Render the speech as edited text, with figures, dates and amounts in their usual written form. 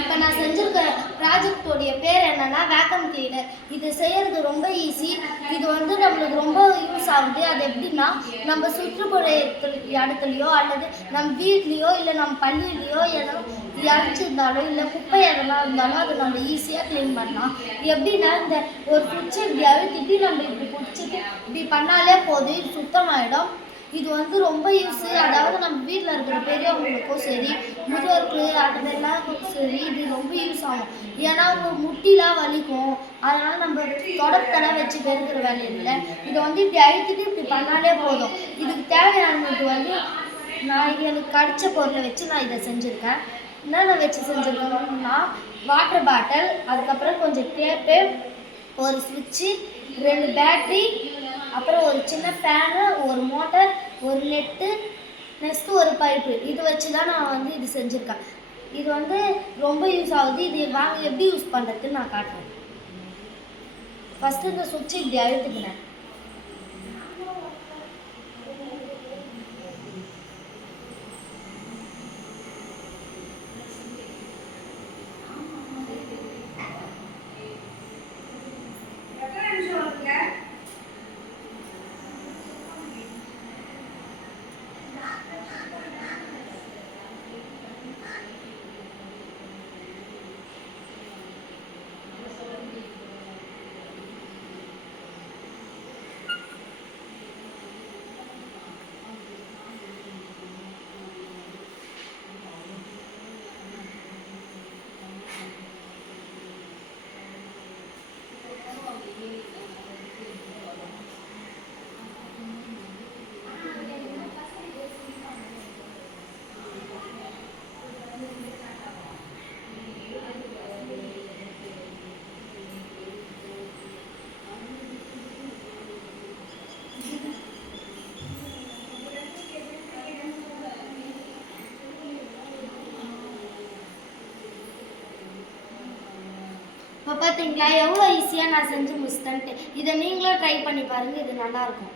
இப்போ நான் செஞ்சிருக்க ப்ராஜெக்டோடைய பேர் என்னன்னா வேக்கம் கிளீனர். இது செய்யறது ரொம்ப ஈஸி. இது நம்மளுக்கு ரொம்ப யூஸ் ஆகுது. அது எப்படின்னா, நம்ம சுற்றுப்புற இடத்துலையோ அல்லது நம்ம வீட்லேயோ இல்லை நம்ம பள்ளியிலையோ ஏதோ இறச்சிருந்தாலும் இல்லை குப்பை எதெல்லாம் இருந்தாலும் அதை நம்ம ஈஸியாக க்ளீன் பண்ணலாம். எப்படின்னா, இந்த ஒரு குச்சியை இப்படி அழுத்திட்டு நம்ம இப்படி பிடிச்சிட்டு இப்படி பண்ணாலே போதும், இது சுத்தமாயிடும். இது ரொம்ப யூஸு. அதாவது நம்ம வீட்டில் இருக்கிற பெரியவங்களுக்கும் சரி, முதியோருக்கு அது எல்லாருக்கும் சரி, இது ரொம்ப யூஸ் ஆகும். ஏன்னா அவங்க முட்டிலாம் வலிக்கும். அதனால் நம்ம தொடப்பத்தடை வச்சு பெருக்கிற வேலை இல்லை. இதை இப்படி அழுத்திட்டு இப்படி பண்ணாலே போதும். இதுக்கு தேவையானது நான் எனக்கு கடிச்ச பொருளை வச்சு நான் இதை செஞ்சுருக்கேன். என்னென்ன வச்சு செஞ்சுருக்கேன்னா, வாட்டர் பாட்டில், அதுக்கப்புறம் கொஞ்சம் டேப்பு, ஒரு ஸ்விட்சு, 2 பேட்ரி, அப்புறம் ஒரு சின்ன ஃபேனு, ஒரு மோட்டர், ஒரு நெட்டு, நெக்ஸ்ட்டு ஒரு பைப்பு. இது வச்சு தான் நான் இது செஞ்சுருக்கேன். இது ரொம்ப யூஸ் ஆகுது. இது வாங்க எப்படி யூஸ் பண்ணுறதுன்னு நான் காட்டுறேன். ஃபஸ்ட்டு இந்த சுவிட்சை இப்படி அழுத்துக்கினேன். இப்போ பார்த்தீங்களா எவ்வளோ ஈஸியாக நான் செஞ்சு முடிச்சிட்டேன்ட்டு. இதை நீங்களும் ட்ரை பண்ணி பாருங்கள். இது நல்லாயிருக்கும்.